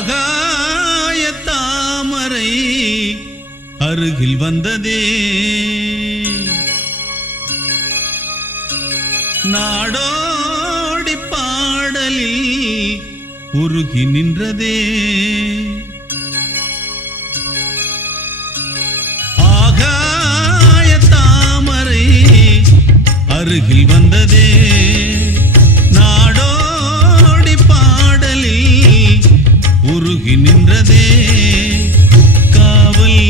ஆகாய தாமரை அருகில் வந்ததே நாடோடி பாடலில் உருகி நின்றதே ஆகாய தாமரை அருகில் வந்ததே நாடோடி பாடலில் உருகி நின்றதே காவல்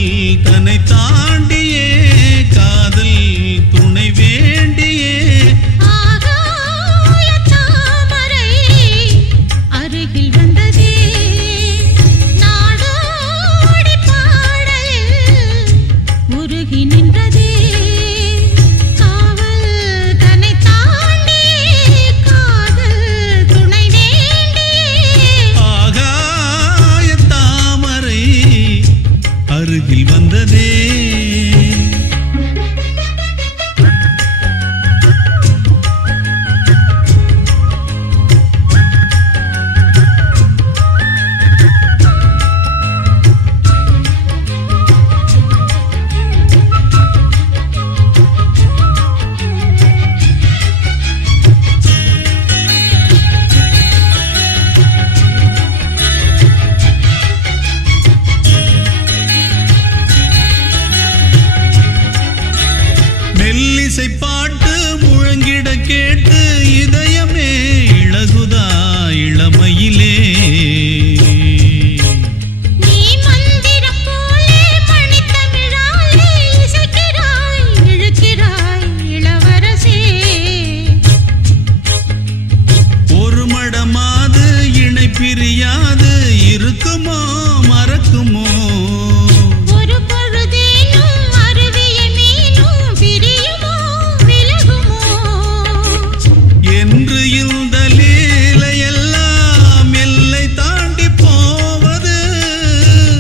தன்னை தாண்டியே காதல் துணை வேண்டியே ஆகாய தாமரை அருகில் வந்ததே நாடோடி பாடலில் உருகி நின்றதே காவல் தன்னை தாண்டியே காதல் துணை வேண்டியே ஆகாய தாமரை அருகில் வந்ததே மெல்லிசை பாட்டு முழங்கிட கேட்டு இதயமே இளகுதா இளமையிலே நீ மந்திரம் போலே மணித்தமிழாலே இசைக்கிறாய் இழுக்கிறாய் இளவரசே ஒரு மடமாது இணை பிரியாது இருக்குமோ மறக்குமோ ஒரு பொழுதேனும் அருவிய மீனும் பிரியுமோ விலகுமோ என்று இந்த லீலையெல்லாம் எல்லை தாண்டி போவது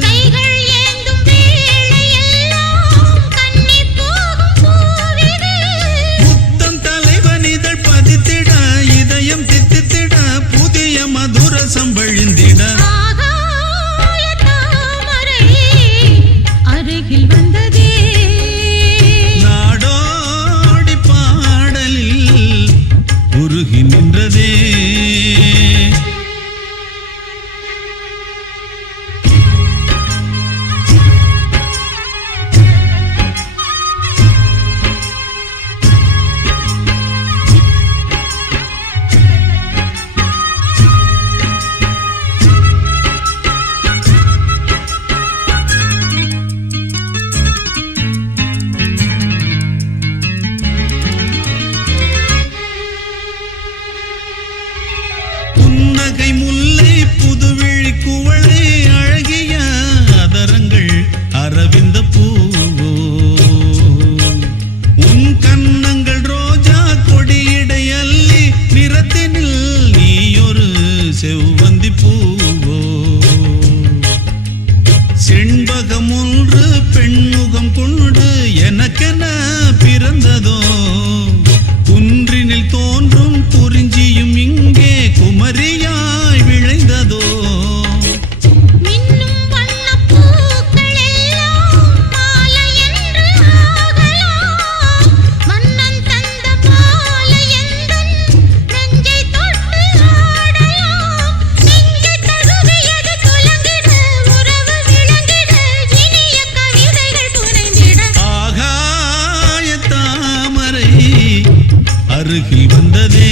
கைகள் ஏந்தும் வேளையெல்லாம் கண்ணி போகும் பூவிது முத்தம் தலைவனிதழ் பதித்திட இதயம் தித்தித்திட புதிய மதுரசம் வழிந்திட ஆகாய தாமரை அருகில் வந்ததே நாடோடி பாடலில் உருகி நின்றதே புன்னகை முல்லை புதுவிழி குவளை அழகிய அதரங்கள் அரவிந்த பூவோ உன் கன்னங்கள் ரோஜா கொடியிடை அள்ளி நிறத்தினில் நீயொரு செவ்வந்தி பூவோ செண்பகம் ஒன்று பெண்முகம் கொண்டு எனக்கென பிறந்ததோ குன்றினில் தோன்றும் குறிஞ்சியும் இங்கே குமரியாய் விளைந்ததோ மின்னும் வண்ணப் பூக்கள் எல்லாம் மாலை என்று ஆகலாம் மன்னன் தந்த மாலை எந்தன் நெஞ்சை தொட்டு ஆடலாம் நெஞ்சை தழுவியது துலங்கிட உறவு விளங்கிட இனிய கவிதைகள் புனைந்திட ஆகாய தாமரை அருகில் வந்ததே